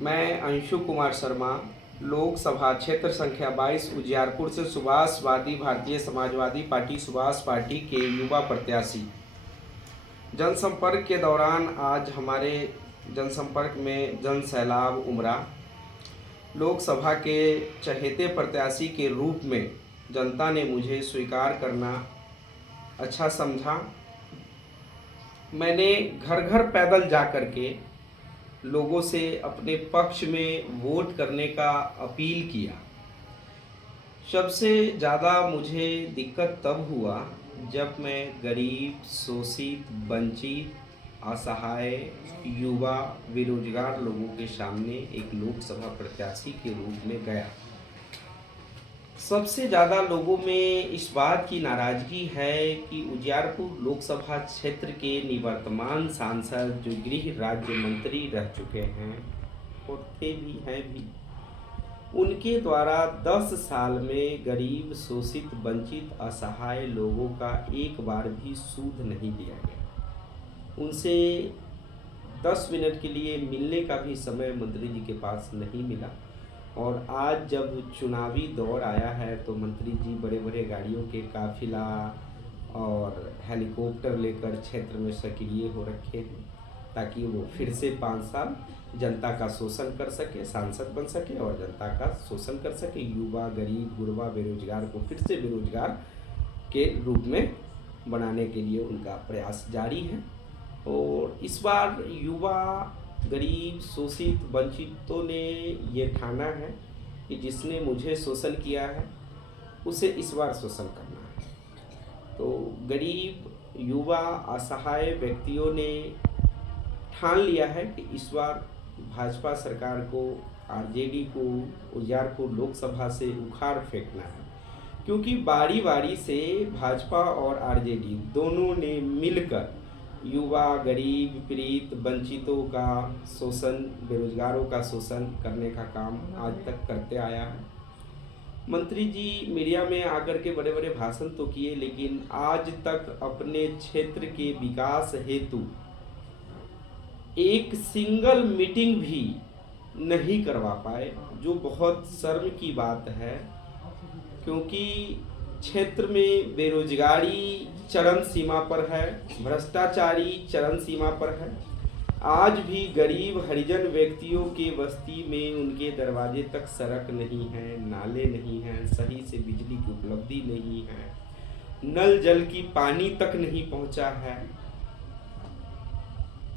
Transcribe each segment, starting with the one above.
मैं अंशु कुमार शर्मा, लोकसभा क्षेत्र संख्या 22 उजियारपुर से सुभाषवादी भारतीय समाजवादी पार्टी सुभाष पार्टी के युवा प्रत्याशी। जनसंपर्क के दौरान आज हमारे जनसंपर्क में जन सैलाब उमड़ा। लोकसभा के चहेते प्रत्याशी के रूप में जनता ने मुझे स्वीकार करना अच्छा समझा। मैंने घर घर पैदल जा कर के लोगों से अपने पक्ष में वोट करने का अपील किया। सबसे ज़्यादा मुझे दिक्कत तब हुआ जब मैं गरीब, शोषित, वंचित, असहाय, युवा, बेरोजगार लोगों के सामने एक लोकसभा प्रत्याशी के रूप में गया। सबसे ज़्यादा लोगों में इस बात की नाराज़गी है कि उजियारपुर लोकसभा क्षेत्र के निवर्तमान सांसद जो गृह राज्य मंत्री रह चुके हैं और थे भी हैं भी, उनके द्वारा 10 साल में गरीब, शोषित, वंचित, असहाय लोगों का एक बार भी सूद नहीं दिया गया। उनसे 10 मिनट के लिए मिलने का भी समय मंत्री जी के पास नहीं मिला। और आज जब चुनावी दौर आया है तो मंत्री जी बड़े बड़े गाड़ियों के काफिला और हेलीकॉप्टर लेकर क्षेत्र में सक्रिय हो रखे हैं ताकि वो फिर से 5 साल जनता का शोषण कर सके, सांसद बन सके और जनता का शोषण कर सके। युवा, गरीब, गुरबा, बेरोजगार को फिर से बेरोजगार के रूप में बनाने के लिए उनका प्रयास जारी है। और इस बार युवा, गरीब, शोषित, वंचितों ने ये ठाना है कि जिसने मुझे शोषण किया है उसे इस बार शोषण करना है। तो गरीब, युवा, असहाय व्यक्तियों ने ठान लिया है कि इस बार भाजपा सरकार को, आरजेडी को उजियारपुर लोकसभा से उखाड़ फेंकना है। क्योंकि बारी बारी से भाजपा और आरजेडी दोनों ने मिलकर युवा, गरीब, पीड़ित, वंचितों का शोषण, बेरोजगारों का शोषण करने का काम आज तक करते आया है। मंत्री जी मीडिया में आकर के बड़े बड़े भाषण तो किए, लेकिन आज तक अपने क्षेत्र के विकास हेतु एक सिंगल मीटिंग भी नहीं करवा पाए, जो बहुत शर्म की बात है। क्योंकि क्षेत्र में बेरोजगारी चरम सीमा पर है, भ्रष्टाचारी चरम सीमा पर है। आज भी गरीब हरिजन व्यक्तियों के बस्ती में उनके दरवाजे तक सड़क नहीं है, नाले नहीं हैं, सही से बिजली की उपलब्धि नहीं है, नल जल की पानी तक नहीं पहुंचा है।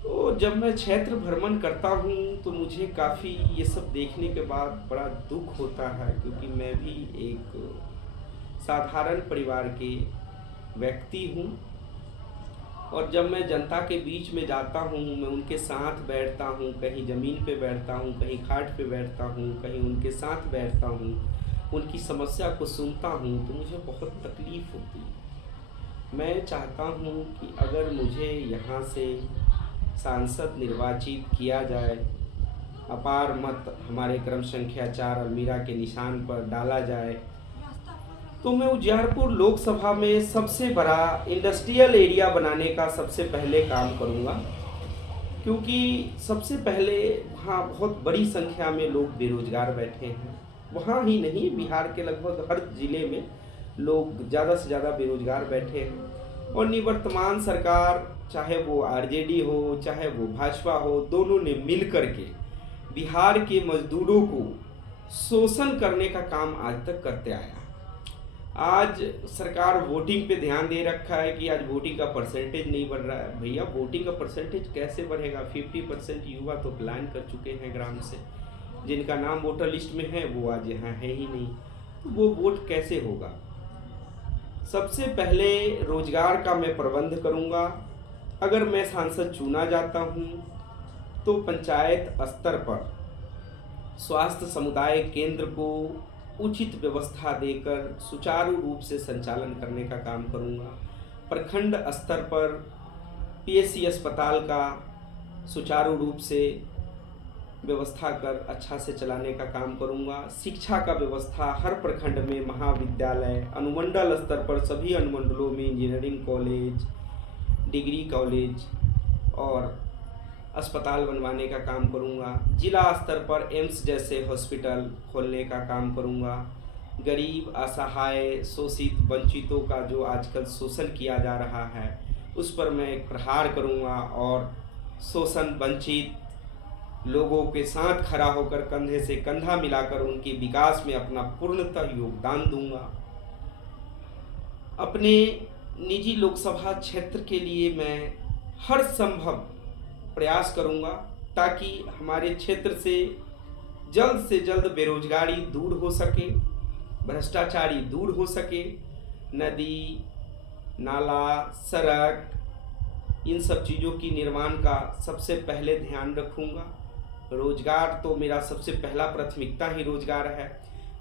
तो जब मैं क्षेत्र भ्रमण करता हूँ तो मुझे काफ़ी ये सब देखने के बाद बड़ा दुख होता है, क्योंकि मैं भी एक साधारण परिवार के व्यक्ति हूँ। और जब मैं जनता के बीच में जाता हूँ, मैं उनके साथ बैठता हूँ, कहीं ज़मीन पे बैठता हूँ, कहीं खाट पे बैठता हूँ, कहीं उनके साथ बैठता हूँ, उनकी समस्या को सुनता हूँ, तो मुझे बहुत तकलीफ़ होती है। मैं चाहता हूँ कि अगर मुझे यहाँ से सांसद निर्वाचित किया जाए, अपार मत हमारे क्रम संख्या 4 अलमीरा के निशान पर डाला जाए, तो मैं उजियारपुर लोकसभा में सबसे बड़ा इंडस्ट्रियल एरिया बनाने का सबसे पहले काम करूंगा। क्योंकि सबसे पहले वहाँ बहुत बड़ी संख्या में लोग बेरोजगार बैठे हैं। वहाँ ही नहीं, बिहार के लगभग हर जिले में लोग ज़्यादा से ज़्यादा बेरोजगार बैठे हैं। और निवर्तमान सरकार, चाहे वो आरजेडी हो, चाहे वो भाजपा हो, दोनों ने मिल कर के बिहार के मजदूरों को शोषण करने का काम आज तक करते आया। आज सरकार वोटिंग पे ध्यान दे रखा है कि आज वोटिंग का परसेंटेज नहीं बढ़ रहा है। भैया, वोटिंग का परसेंटेज कैसे बढ़ेगा? 50% युवा तो पलायन कर चुके हैं ग्राम से, जिनका नाम वोटर लिस्ट में है वो आज यहाँ है ही नहीं, तो वो वोट कैसे होगा? सबसे पहले रोजगार का मैं प्रबंध करूँगा। अगर मैं सांसद चुना जाता हूँ तो पंचायत स्तर पर स्वास्थ्य समुदाय केंद्र को उचित व्यवस्था देकर सुचारू रूप से संचालन करने का काम करूंगा। प्रखंड स्तर पर पीएससी अस्पताल का सुचारू रूप से व्यवस्था कर अच्छा से चलाने का काम करूंगा। शिक्षा का व्यवस्था हर प्रखंड में महाविद्यालय, अनुमंडल स्तर पर सभी अनुमंडलों में इंजीनियरिंग कॉलेज, डिग्री कॉलेज और अस्पताल बनवाने का काम करूँगा। जिला स्तर पर एम्स जैसे हॉस्पिटल खोलने का काम करूँगा। गरीब, असहाय, शोषित, वंचितों का जो आजकल शोषण किया जा रहा है उस पर मैं एक प्रहार करूँगा और शोषण वंचित लोगों के साथ खड़ा होकर कंधे से कंधा मिलाकर उनके विकास में अपना पूर्णतः योगदान दूंगा। अपने निजी लोकसभा क्षेत्र के लिए मैं हर संभव प्रयास करूंगा ताकि हमारे क्षेत्र से जल्द बेरोजगारी दूर हो सके, भ्रष्टाचारी दूर हो सके। नदी, नाला, सड़क, इन सब चीज़ों की निर्माण का सबसे पहले ध्यान रखूंगा। रोजगार तो मेरा सबसे पहला प्राथमिकता ही रोजगार है।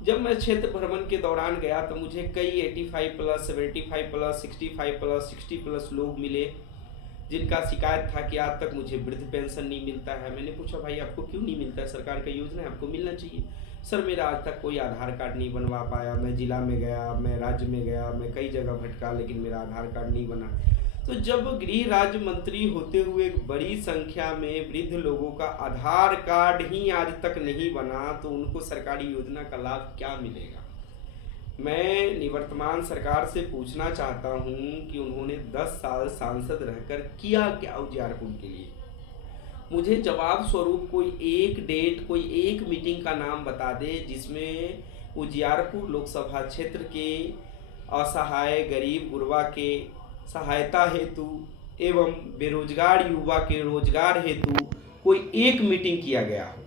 जब मैं क्षेत्र भ्रमण के दौरान गया तो मुझे कई 85+, 75+, 65+, 60+ लोग मिले जिनका शिकायत था कि आज तक मुझे वृद्ध पेंशन नहीं मिलता है। मैंने पूछा, भाई आपको क्यों नहीं मिलता है? सरकार का योजना है, आपको मिलना चाहिए। सर, मेरा आज तक कोई आधार कार्ड नहीं बनवा पाया। मैं जिला में गया, मैं राज्य में गया, मैं कई जगह भटका, लेकिन मेरा आधार कार्ड नहीं बना। तो जब गृह राज्य मंत्री होते हुए बड़ी संख्या में वृद्ध लोगों का आधार कार्ड ही आज तक नहीं बना तो उनको सरकारी योजना का लाभ क्या मिलेगा? मैं निवर्तमान सरकार से पूछना चाहता हूं कि उन्होंने 10 साल सांसद रहकर किया क्या उजियारपुर के लिए। मुझे जवाब स्वरूप कोई एक डेट, कोई एक मीटिंग का नाम बता दे जिसमें उजियारपुर लोकसभा क्षेत्र के असहाय, गरीब, गुरबा के सहायता हेतु एवं बेरोजगार युवा के रोजगार हेतु कोई एक मीटिंग किया गया हो।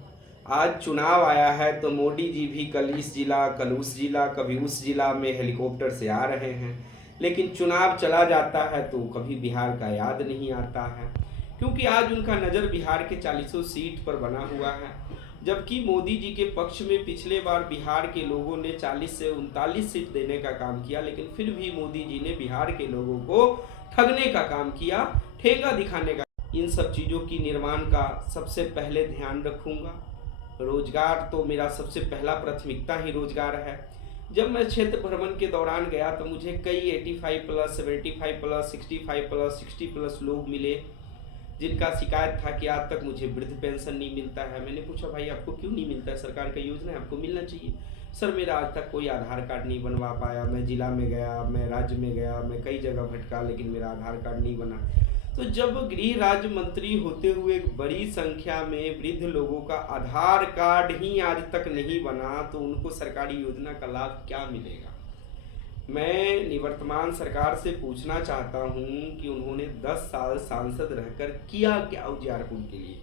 आज चुनाव आया है तो मोदी जी भी कल इस जिला, कल उस जिला, कभी उस जिला में हेलीकॉप्टर से आ रहे हैं, लेकिन चुनाव चला जाता है तो कभी बिहार का याद नहीं आता है, क्योंकि आज उनका नज़र बिहार के 40 सीट पर बना हुआ है। जबकि मोदी जी के पक्ष में पिछले बार बिहार के लोगों ने 40 से 39 सीट देने का काम किया, लेकिन फिर भी मोदी जी ने बिहार के लोगों को ठगने का काम किया, ठेंगा दिखाने का। इन सब चीज़ों की निर्माण का सबसे पहले ध्यान रखूंगा। रोजगार तो मेरा सबसे पहला प्राथमिकता ही रोजगार है। जब मैं क्षेत्र भ्रमण के दौरान गया तो मुझे कई 85+, 75+, 65+, 60+ लोग मिले जिनका शिकायत था कि आज तक मुझे वृद्ध पेंशन नहीं मिलता है। मैंने पूछा, भाई आपको क्यों नहीं मिलता है? सरकार का योजना है, आपको मिलना चाहिए। सर, मेरा आज तक कोई आधार कार्ड नहीं बनवा पाया। मैं जिला में गया, मैं राज्य में गया, मैं कई जगह भटका, लेकिन मेरा आधार कार्ड नहीं बना। तो जब गृह राज्य मंत्री होते हुए बड़ी संख्या में वृद्ध लोगों का आधार कार्ड ही आज तक नहीं बना तो उनको सरकारी योजना का लाभ क्या मिलेगा? मैं निवर्तमान सरकार से पूछना चाहता हूं कि उन्होंने 10 साल सांसद रहकर किया क्या उजियारपुर के लिए।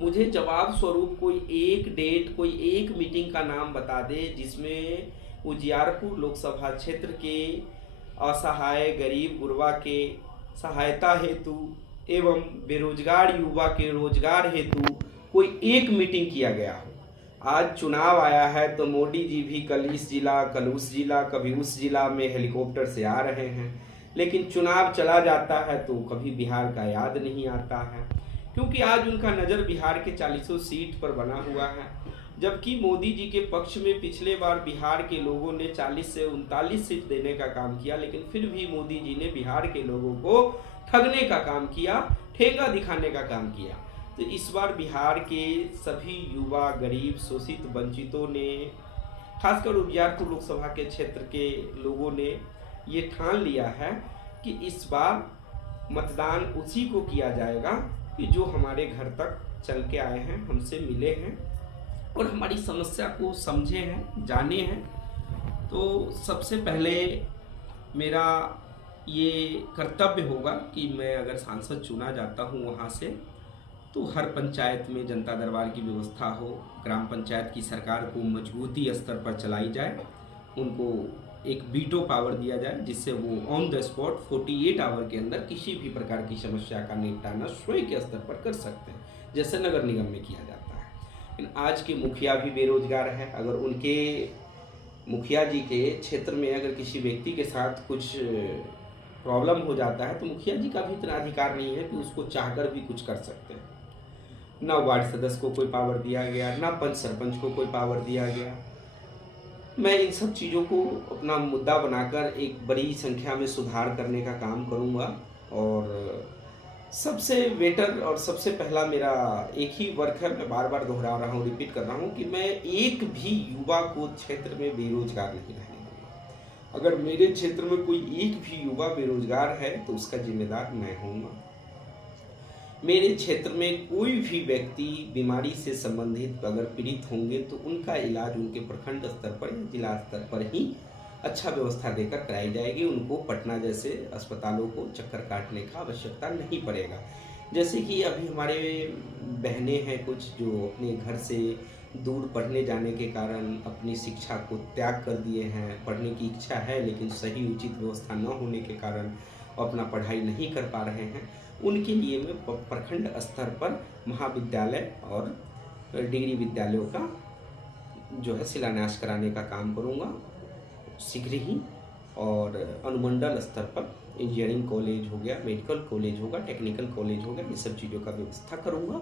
मुझे जवाब स्वरूप कोई एक डेट, कोई एक मीटिंग का नाम बता दे जिसमें उजियारपुर लोकसभा क्षेत्र के असहाय, गरीब, गुरबा के सहायता हेतु एवं बेरोजगार युवा के रोजगार हेतु कोई एक मीटिंग किया गया हो। आज चुनाव आया है तो मोदी जी भी कल इस जिला, कल उस जिला, कभी उस जिला में हेलीकॉप्टर से आ रहे हैं, लेकिन चुनाव चला जाता है तो कभी बिहार का याद नहीं आता है, क्योंकि आज उनका नज़र बिहार के 40 सीट पर बना हुआ है। जबकि मोदी जी के पक्ष में पिछले बार बिहार के लोगों ने 40 से 39 सीट देने का काम किया, लेकिन फिर भी मोदी जी ने बिहार के लोगों को ठगने का काम किया, ठेंगा दिखाने का काम किया। तो इस बार बिहार के सभी युवा, गरीब, शोषित, वंचितों ने, खासकर उजियारपुर लोकसभा के क्षेत्र के लोगों ने ये ठान लिया है कि इस बार मतदान उसी को किया जाएगा कि जो हमारे घर तक चल के आए हैं, हमसे मिले हैं और हमारी समस्या को समझे हैं, जाने हैं। तो सबसे पहले मेरा ये कर्तव्य होगा कि मैं अगर सांसद चुना जाता हूँ वहाँ से तो हर पंचायत में जनता दरबार की व्यवस्था हो, ग्राम पंचायत की सरकार को मजबूती स्तर पर चलाई जाए, उनको एक वीटो पावर दिया जाए जिससे वो ऑन द स्पॉट 48 आवर के अंदर किसी भी प्रकार की समस्या का निपटाना स्वयं के स्तर पर कर सकते हैं, जैसे नगर निगम में किया जाता है। लेकिन आज के मुखिया भी बेरोजगार है। अगर उनके मुखिया जी के क्षेत्र में अगर किसी व्यक्ति के साथ कुछ प्रॉब्लम हो जाता है तो मुखिया जी का भी इतना अधिकार नहीं है कि उसको चाहकर भी कुछ कर सकते हैं। ना वार्ड सदस्य को कोई पावर दिया गया, ना पंच सरपंच को कोई पावर दिया गया। मैं इन सब चीज़ों को अपना मुद्दा बनाकर एक बड़ी संख्या में सुधार करने का काम करूंगा और सबसे बेटर और सबसे पहला मेरा एक ही वर्क है, मैं बार-बार दोहरा रहा हूँ, रिपीट कर रहा हूँ कि मैं एक भी युवा को क्षेत्र में बेरोज़गार नहीं रहने दूँगा। अगर मेरे क्षेत्र में कोई एक भी युवा बेरोज़गार है, तो उसका ज़िम्मेदार मैं हूँगा। मेरे क्षेत्र में कोई भी व्यक्ति बीमारी से संबंधित अगर पीड़ित होंगे, तो उनका इलाज उनके प्रखंड स्तर पर या जिला स्तर पर ही अच्छा व्यवस्था देकर कराई जाएगी। उनको पटना जैसे अस्पतालों को चक्कर काटने का आवश्यकता नहीं पड़ेगा। जैसे कि अभी हमारे बहनें हैं कुछ जो अपने घर से दूर पढ़ने जाने के कारण अपनी शिक्षा को त्याग कर दिए हैं। पढ़ने की इच्छा है लेकिन सही उचित व्यवस्था न होने के कारण वो अपना पढ़ाई नहीं कर पा रहे हैं। उनके लिए मैं प्रखंड स्तर पर महाविद्यालय और डिग्री विद्यालयों का जो है शिलान्यास कराने का काम करूँगा शीघ्र ही। और अनुमंडल स्तर पर इंजीनियरिंग कॉलेज हो गया, मेडिकल कॉलेज होगा, टेक्निकल कॉलेज होगा, ये सब चीज़ों का व्यवस्था करूँगा।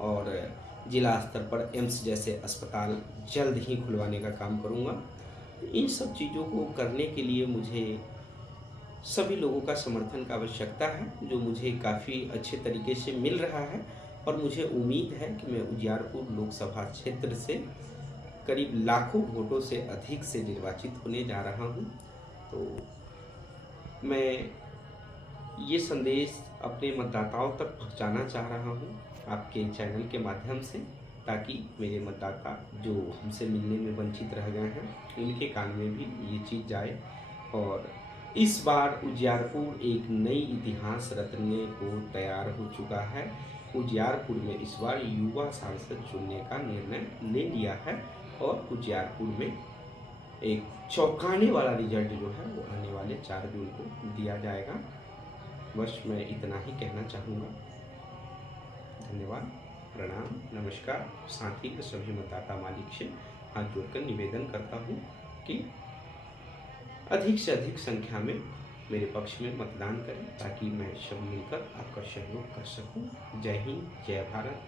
और जिला स्तर पर एम्स जैसे अस्पताल जल्द ही खुलवाने का काम करूँगा। इन सब चीज़ों को करने के लिए मुझे सभी लोगों का समर्थन का आवश्यकता है, जो मुझे काफ़ी अच्छे तरीके से मिल रहा है। और मुझे उम्मीद है कि मैं उजियारपुर लोकसभा क्षेत्र से करीब लाखों वोटों से अधिक से निर्वाचित होने जा रहा हूँ। तो मैं ये संदेश अपने मतदाताओं तक पहुँचाना चाह रहा हूँ आपके चैनल के माध्यम से, ताकि मेरे मतदाता जो हमसे मिलने में वंचित रह गए हैं, उनके कान में भी ये चीज़ जाए। और इस बार उजियारपुर एक नई इतिहास रचने को तैयार हो चुका है। उजियारपुर में इस बार युवा सांसद चुनने का निर्णय ले लिया है और उजियारपुर में एक चौंकाने वाला रिजल्ट जो है वो आने वाले 4 जून को दिया जाएगा। बस मैं इतना ही कहना चाहूँगा। धन्यवाद, प्रणाम, नमस्कार। साथ ही सभी मतदाता मालिक से हाथ जोड़कर निवेदन करता हूँ कि अधिक से अधिक संख्या में मेरे पक्ष में मतदान करें, ताकि मैं सब मिलकर आपका सहयोग कर सकूं। जय हिंद, जय भारत।